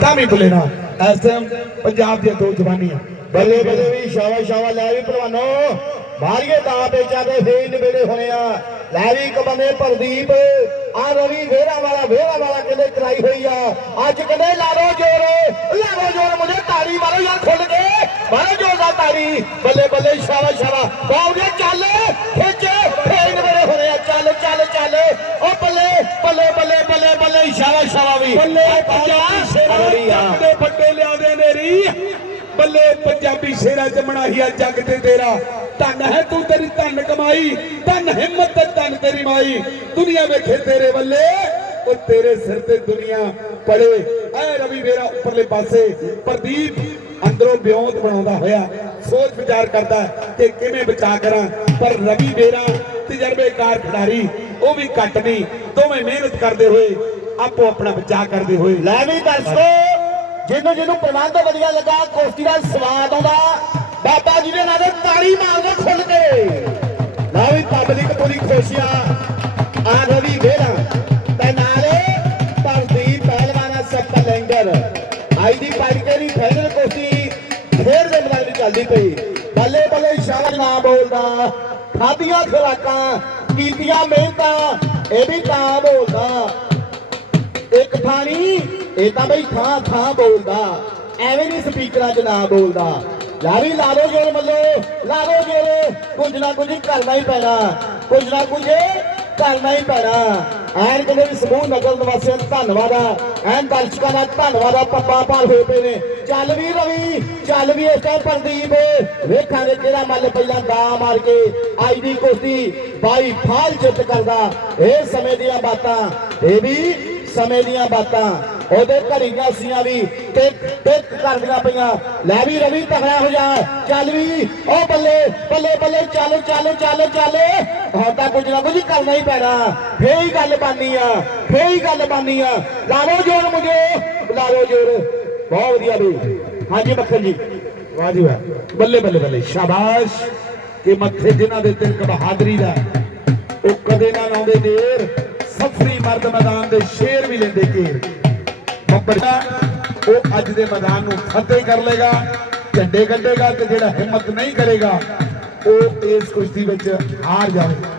ਤਾਂ ਵੀ ਭੁੱਲੇ ਇਸ ਟਾਈਮ ਪੰਜਾਬ ਦੀਆਂ ਦੋ ਜਵਾਨੀਆਂ। ਬੱਲੇ ਬੱਲੇ ਵੀ ਸ਼ਾਵਾ ਸ਼ਾਵਾ ਲੈ ਵੀ ਭਲਵਾਨੋ। ਮਾਰੀਏ ਦਾ ਪੇਚਾ ਦੇ ਫੇਰ ਨਵੇੜੇ ਹੋਣੇ ਆ। ਲੈ ਵੀ ਇੱਕ ਬੰਦੇ, ਪ੍ਰਦੀਪ। ਆ ਰਵੀ ਵੇਰਾ ਵਾਲਾ ਵੇਰਾ ਵਾਲਾ ਕਹਿੰਦੇ ਚਲਾਈ ਹੋਈ ਆ। ਅੱਜ ਕਹਿੰਦੇ, ਲਾਰੋ ਜੋਰ ਲਾਰੋ ਜੋਰ। ਮੁਝੇ ਤਾੜੀ ਮਾਰੋ ਯਾਰ ਖੁੱਲ ਕੇ। ਮਾਰੋ ਜੋਰ ਦਾ ਤਾੜੀ ਬੱਲੇ ਬੱਲੇ ਸ਼ਾਵਾ ਸ਼ਾਵਾ ਬਾਉਗੇ ਸ਼ਾਵਾ ਵੀ। ਬੱਲੇ ਪੰਜਾਬੀ ਸ਼ੇਰਾਂ ਜੱਗ ਦੇ ਫੱਟੇ ਲਿਆਉਂਦੇ ਨੇ ਰੀ। ਬੱਲੇ ਪੰਜਾਬੀ ਸ਼ੇਰਾ ਜਮਣਾ ਹੀ ਆ ਜੱਗ ਤੇ ਤੇਰਾ। ਧੰਨ ਹੈ ਤੂੰ ਤੇਰੀ ਧੰਨ ਕਮਾਈ ਧੰਨ ਹਿੰਮਤ ਤੇ ਧੰਨ ਤੇਰੀ ਮਾਈ। ਦੁਨੀਆ ਵੇਖੇ ਤੇਰੇ ਵੱਲੇ ਉਹ ਤੇਰੇ ਸਿਰ ਤੇ ਦੁਨੀਆ ਪੜੇ। ਐ ਰਵੀ ਮੇਰਾ ਉੱਪਰਲੇ ਪਾਸੇ ਪ੍ਰਦੀਪ ਅੰਦਰੋਂ ਬਿਉਂਤ ਬਣਾਉਂਦਾ ਹੋਇਆ। ਸੋਚ ਵਿਚਾਰ ਕਰਦਾ ਕਿ ਕਿਵੇਂ ਬਚਾ ਕਰਾਂ। ਪਰ ਰਵੀ ਮੇਰਾ ਤਜਰਬੇਕਾਰ ਖਿਡਾਰੀ ਉਹ ਵੀ ਘੱਟ ਨਹੀਂ ਦੋਵੇਂ ਮਿਹਨਤ ਕਰਦੇ ਹੋਏ ਆਪੋ ਆਪਣਾ ਬਚਾ ਕਰਦੇ ਹੋਏ। ਲੈ ਵੀ ਦਰਸ਼ਕੋ ਜਿਹਨੂੰ ਜਿਹਨੂੰ ਪ੍ਰਬੰਧ ਵਧੀਆ ਲੱਗਾ ਕੋਸ਼ਟੀ ਦਾ ਸਵਾਦ ਆਉਂਦਾ। ਬਾਬਾ ਜੀ ਦੇ ਨਾਂ ਤਾੜੀ ਮਾਰਦਾ ਖੁੱਲ ਕੇ। ਲੈ ਵੀ ਪਬਲਿਕ ਪੂਰੀ ਖੁਸ਼ੀਆਂ ਆ। ਰਵੀ ਵੇਲਾ ਤੇ ਨਾਲੇ ਪ੍ਰਦੀਪ ਪਹਿਲਵਾਨਾ ਸੱਕਾ ਲੈਂਗਰ ਆਈ ਦੀ ਪਾਈ ਫਾਈਨਲ ਕੋਸ਼ਟੀ ਖੇਡ ਦੇ ਮੈਦਾਨ ਵਿੱਚ ਚੱਲਦੀ ਪਈ। ਬੱਲੇ ਬੱਲੇ ਸ਼ਾਬਾਸ਼ ਨਾ ਬੋਲਦਾ। ਖਾਦੀਆਂ ਖੁਰਾਕਾਂ ਕੀਤੀਆਂ ਮਿਹਨਤਾਂ, ਇਹ ਵੀ ਤਾਂ ਬੋਲਦਾ। ਇੱਕ ਥਾਣੀ, ਇਹ ਤਾਂ ਬਈ ਥਾਂ ਥਾਂ ਬੋਲਦਾ। ਐਵੇਂ ਨਹੀਂ ਸਪੀਕਰਾਂ 'ਚ ਨਾ ਬੋਲਦਾ। ਯਾਰੀ ਲਾ ਲਓ ਜੋਰ ਮੱਲੋ ਲਾ ਲਓ ਜੋਰ ਕੁਝ ਨਾ ਕੁਝ ਕਰਨਾ ਹੀ ਪੈਣਾ। ਕੁਝ ਨਾ ਕੁਝ ਕਰਨਾ ਹੀ ਪੈਣਾ। ਐਨ ਕਹਿੰਦੇ ਵੀ ਸਮੂਹ ਨਗਰ ਨਿਵਾਸੀਆਂ ਦਾ ਧੰਨਵਾਦ ਆ। ਐਨ ਦਰਸ਼ਕਾਂ ਦਾ ਧੰਨਵਾਦ ਆ। ਪੱਪਾ ਭਾਲ ਹੋਏ ਪਏ ਨੇ। ਚੱਲ ਵੀ ਰਵੀ, ਚੱਲ ਵੀ ਇਸ ਟਾਈਮ ਪ੍ਰਦੀਪ। ਵੇਖਾਂਗੇ ਕਿਹੜਾ ਮੱਲ ਪਹਿਲਾਂ ਦਾ ਮਾਰ ਕੇ ਅੱਜ ਦੀ ਕੁਸ਼ਤੀ। ਬਾਈ ਫਾਲ ਜਿੱਤ ਕਰਦਾ। ਇਹ ਸਮੇਂ ਦੀਆਂ ਬਾਤਾਂ। ਇਹ ਵੀ ਸਮੇਂ ਦੀਆਂ ਬਾਤਾਂ ਉਹਦੇ ਘੜੀ ਦੀਆਂ ਸੀਆਂ ਵੀ ਟਿਕ ਟਿਕ ਕਰਦੀਆਂ ਪਈਆਂ। ਲੈ ਵੀ ਰਵੀ ਤਗੜਾ ਹੋ ਜਾ ਚੱਲ ਵੀ। ਉਹ ਬੱਲੇ ਬੱਲੇ ਬੱਲੇ ਚੱਲ ਚੱਲ ਚੱਲ ਚੱਲ। ਹੁਣ ਤਾਂ ਕੁਝ ਨਾ ਕੁਝ ਕਰਨਾ ਹੀ ਪੈਣਾ। ਫੇਰ ਹੀ ਗੱਲ ਬਾਨੀ ਆ ਫੇਰ ਹੀ ਗੱਲ ਬਾਨੀ ਆ। ਲਾਰੋ ਜੋਰ ਮੁਝੇ ਲਾਰੋ ਜੋਰ। ਬਹੁਤ ਵਧੀਆ ਵੀ ਹਾਂਜੀ ਮੱਖਣ ਜੀ। ਵਾਹ ਜੀ ਵਾਹ। ਬੱਲੇ ਬੱਲੇ ਬੱਲੇ। ਸ਼ਾਬਾਸ਼। ਕਿ ਮੱਥੇ ਜਿਨ੍ਹਾਂ ਦੇ ਤਿਲਕ ਬਹਾਦਰੀ ਦਾ ਉਹ ਕਦੇ ਨਾ ਲਾਉਂਦੇ ਦੇਰ। ਸਫਰੀ ਮਰਦ ਮੈਦਾਨ ਦੇ ਸ਼ੇਰ ਵੀ ਲੈਂਦੇ ਘੇਰ। ਬੱਬਰ ਉਹ ਅੱਜ ਦੇ ਮੈਦਾਨ ਨੂੰ ਫਤਿਹ ਕਰ ਲੇਗਾ ਝੰਡੇ ਕੱਢੇਗਾ ਤੇ ਜਿਹੜਾ ਹਿੰਮਤ ਨਹੀਂ ਕਰੇਗਾ, ਉਹ ਇਸ ਕੁਸ਼ਤੀ ਵਿੱਚ ਹਾਰ ਜਾਵੇਗਾ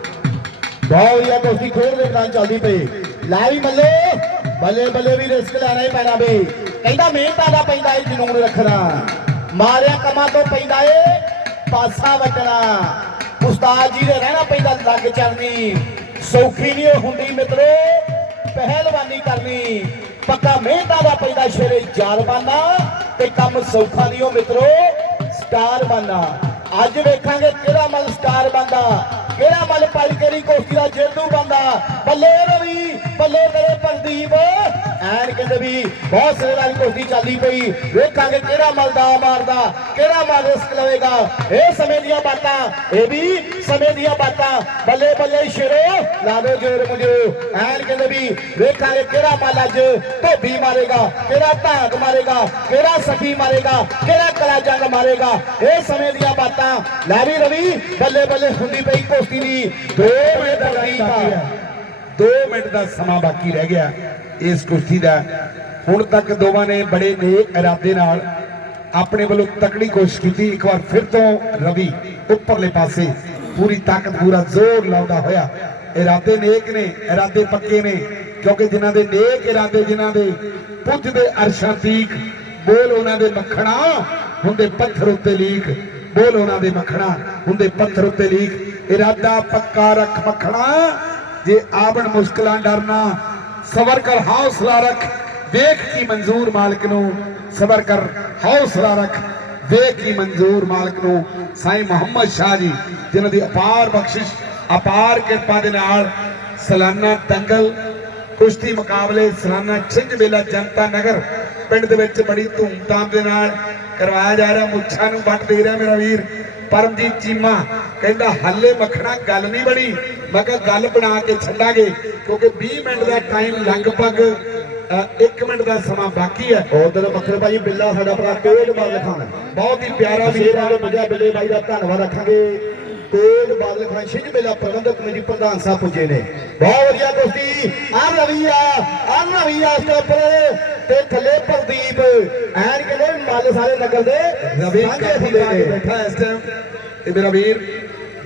ਬਹੁਤ ਵਧੀਆ ਕੁਸ਼ਤੀ ਖੇਡ ਦੇ ਕਾਂ ਚੱਲਦੀ ਪਈ। ਲੈ ਵੀ ਬੱਲੇ ਬੱਲੇ ਬੱਲੇ ਵੀ ਰਿਸਕ ਲੈਣਾ ਹੀ ਪੈਣਾ ਬਈ ਕਹਿੰਦਾ ਮਿਹਨਤਾਂ ਦਾ ਪੈਂਦਾ ਏ ਜਨੂਨ ਰੱਖਣਾ। ਮਾਰਿਆ ਕਮਾਂ ਤੋਂ ਪੈਂਦਾ ਏ ਪਾਸਾ ਵੱਟਣਾ। ਉਸਤਾਦ ਜੀ ਦੇ ਰਹਿਣਾ ਪੈਂਦਾ ਲੱਗ ਚੱਲਣੀ ਸੌਖੀ ਨਹੀਂ ਹੁੰਦੀ ਮਿੱਤਰੋ, ਪਹਿਲਵਾਨੀ ਕਰਨੀ। ਪੱਕਾ ਮਿਹਨਤਾਂ ਦਾ ਪੈਂਦਾ ਸ਼ੇਰੇ ਜਾਲ ਬਾਨਾ ਤੇ ਕੰਮ ਸੌਖਾ ਨਹੀਂ ਉਹ ਮਿੱਤਰੋ ਸਟਾਰ ਬਾਨਾ ਅੱਜ ਵੇਖਾਂਗੇ ਕਿਹੜਾ ਮਲ ਸਟਾਰ ਬੰਦਾ ਕਿਹੜਾ ਮਲ ਪਾਈ ਕਰੀ ਕੋਸ਼ਟੀ ਦਾ ਜੇਤੂ ਬੰਦਾ। ਬੱਲੇ ਰਵੀ, ਬੱਲੇ ਤੇਰੇ ਪ੍ਰਦੀਪ ਕਹਿੰਦੇ ਵੀ ਬਹੁਤ ਸਾਰੇ ਵਾਲੀ ਕੋਸ਼ਟੀ ਚੱਲਦੀ ਪਈ ਵੇਖਾਂਗੇ ਕਿਹੜਾ ਮਲ ਦਾ ਮਾਰਦਾ ਕਿਹੜਾ ਮਲ ਰਿਸਕ ਲਵੇਗਾ ਇਹ ਸਮੇਂ ਦੀਆਂ ਬਾਤਾਂ ਇਹ ਵੀ ਸਮੇਂ ਦੀਆਂ ਬਾਤਾਂ ਬੱਲੇ ਬੱਲੇ ਸ਼ੇਰੋ ਲਾ ਦੋ ਜੋਰ ਮੁਝੇ ਐਨ ਕਹਿੰਦੇ ਵੀ ਵੇਖਾਂਗੇ ਕਿਹੜਾ ਮਲ ਅੱਜ ਧੋਬੀ ਮਾਰੇਗਾ ਕਿਹੜਾ ਧਾਕ ਮਾਰੇਗਾ ਕਿਹੜਾ ਸਖੀ ਮਾਰੇਗਾ ਕਿਹੜਾ ਕਲਾ ਜੰਗ ਮਾਰੇਗਾ ਇਹ ਸਮੇਂ ਦੀਆਂ ਬਾਤਾਂ ਲੈ ਵੀ ਰਵੀ ਬੱਲੇ ਬੱਲੇ ਹੁੰਦੀ ਪਈ ਕੋਸ਼ਤੀ ਦੀ 2 ਮਿੰਟ ਦਾ ਬਾਕੀ ਬਾਕੀ ਹੈ 2 ਮਿੰਟ ਦਾ ਸਮਾਂ ਬਾਕੀ ਰਹਿ ਗਿਆ ਇਸ ਕੁਸ਼ਤੀ ਦਾ। ਹੁਣ ਤੱਕ ਦੋਵਾਂ ਨੇ ਬੜੇ ਨੇਕ ਇਰਾਦੇ ਨਾਲ ਆਪਣੇ ਵੱਲੋਂ ਤਕੜੀ ਕੋਸ਼ਿਸ਼ ਕੀਤੀ। ਇੱਕ ਵਾਰ ਫਿਰ ਤੋਂ ਰਵੀ ਉੱਪਰਲੇ ਪਾਸੇ ਪੂਰੀ ਤਾਕਤ, ਪੂਰਾ ਜ਼ੋਰ ਲਾਉਂਦਾ ਹੋਇਆ। ਇਰਾਦੇ ਨੇਕ ਨੇ, ਇਰਾਦੇ ਪੱਕੇ ਨੇ, ਕਿਉਂਕਿ ਜਿਨ੍ਹਾਂ ਦੇ ਨੇਕ ਇਰਾਦੇ, ਜਿਨ੍ਹਾਂ ਦੇ ਪੁੱਜਦੇ ਅਰਸ਼ਾਂ ਤੀਕ, ਬੋਲ ਉਹਨਾਂ ਦੇ ਮੱਖਣਾ ਹੁੰਦੇ ਪੱਥਰ ਉੱਤੇ ਲੀਕ। ਬੋਲ ਉਹਨਾਂ ਦੇ ਮੱਖਣਾ ਹੁੰਦੇ ਪੱਥਰ ਉੱਤੇ ਲੀਕ। ਇਰਾਦਾ ਪੱਕਾ ਰੱਖ ਮੱਖਣਾ। ਜੇ ਆਵਣ ਮੁਸ਼ਕਲਾਂ ਡਰਨਾ, ਸਬਰ ਕਰ, ਹੌਸਲਾ ਰੱਖ। ਵੇਖ ਕੀ ਮਨਜ਼ੂਰ ਮਾਲਕ ਨੂੰ, ਸਬਰ ਕਰ, ਹੌਸਲਾ ਰੱਖ। ਵੇਖ ਕੀ ਮਨਜ਼ੂਰ ਮਾਲਕ ਨੂੰ, ਸਾਈਂ ਮੁਹੰਮਦ ਸ਼ਾਹ ਜੀ, ਜਿਨ੍ਹਾਂ ਦੀ ਅਪਾਰ ਬਖਸ਼ਿਸ਼, ਅਪਾਰ ਕਿਰਪਾ ਦੇ ਨਾਲ ਸਾਲਾਨਾ ਦੰਗਲ ਕੁਸ਼ਤੀ ਮੁਕਾਬਲੇ, ਸਾਲਾਨਾ ਛਿੰਝ ਮੇਲਾ ਜਨਤਾ ਨਗਰ ਪਿੰਡ ਦੇ ਵਿੱਚ ਬੜੀ ਧੂਮਧਾਮ ਦੇ ਨਾਲ ਕਰਵਾਇਆ ਜਾ ਰਿਹਾ। ਮੁੱਛਾਂ ਨੂੰ ਵੱਟ ਦੇ ਰਿਹਾ ਮੇਰਾ ਵੀਰ, ਪਰਮਜੀਤ ਚੀਮਾ। ਕਹਿੰਦਾ ਹੱਲੇ ਮੱਖਣਾ ਗੱਲ ਨਹੀਂ ਬਣੀ। ਮੈਂ ਕਿਹਾ ਗੱਲ ਬਣਾ ਕੇ ਛੱਡਾਂਗੇ ਕਿਉਂਕਿ 20 ਮਿੰਟ ਦਾ ਟਾਈਮ ਲਗਭਗ 1 ਮਿੰਟ ਦਾ ਸਮਾਂ ਬਾਕੀ ਹੈ। ਉਧਰ ਮੱਖਣ ਭਾਜੀ ਬਿੱਲਾ ਸਾਡਾ ਭਰਾ ਕਿਹੜੇ ਮਾਰ ਲਿਖਾਣਾ ਬਹੁਤ ਹੀ ਪਿਆਰਾ ਵੀਰ ਵਾਲੇ ਮਜਾ ਬਿੱਲੇ ਬਾਈ ਦਾ ਧੰਨਵਾਦ ਰੱਖਾਂਗੇ। ਕੋਟ ਬਾਦਲ ਖਾਨ ਛਿੰਝ ਮੇਲਾ ਪ੍ਰਬੰਧਕ ਕਮੇਟੀ ਪ੍ਰਧਾਨ ਸਾਹਿਬ ਪੁੱਜੇ ਨੇ। ਬਹੁਤ ਵਧੀਆ ਕੁਸ਼ਤੀ। ਆ ਰਵੀ ਆ ਆ ਰਵੀ ਆ ਇਸ ਉੱਪਰ ਤੇ ਥੱਲੇ ਪ੍ਰਦੀਪ। ਐਨ ਕਹਿੰਦੇ ਮੱਲ ਸਾਰੇ ਨਗਰ ਦੇ ਰਵੀ ਸਾਂਝੇ ਕਾਫੀ ਹੁੰਦੇ ਲਾ ਕੇ ਨੇ। ਬੈਠਾ ਇਸ ਟਾਈਮ ਇਹ ਮੇਰਾ ਵੀਰ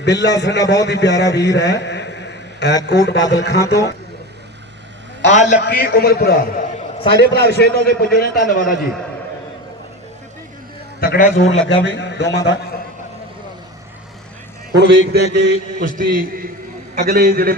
ਬਿੱਲਾ ਸਾਡਾ ਬਹੁਤ ਹੀ ਪਿਆਰਾ ਵੀਰ ਹੈ ਕੋਟ ਬਾਦਲ ਖਾਂ ਤੋਂ। ਆ ਲੱਕੀ ਉਮਰਪੁਰਾ। ਸਾਡੇ ਭਰਾ ਵਿਸ਼ੇਸ਼ ਤੌਰ ਤੇ ਪੁੱਜੇ ਨੇ, ਧੰਨਵਾਦ ਆ ਜੀ। ਤਕੜਾ ਜ਼ੋਰ ਲੱਗਾ ਵੀ ਦੋਵਾਂ ਦਾ। ਹੁਣ ਵੇਖਦੇ ਆ ਕਿ ਕੁਸ਼ਤੀ ਅਗਲੇ ਜਿਹੜੇ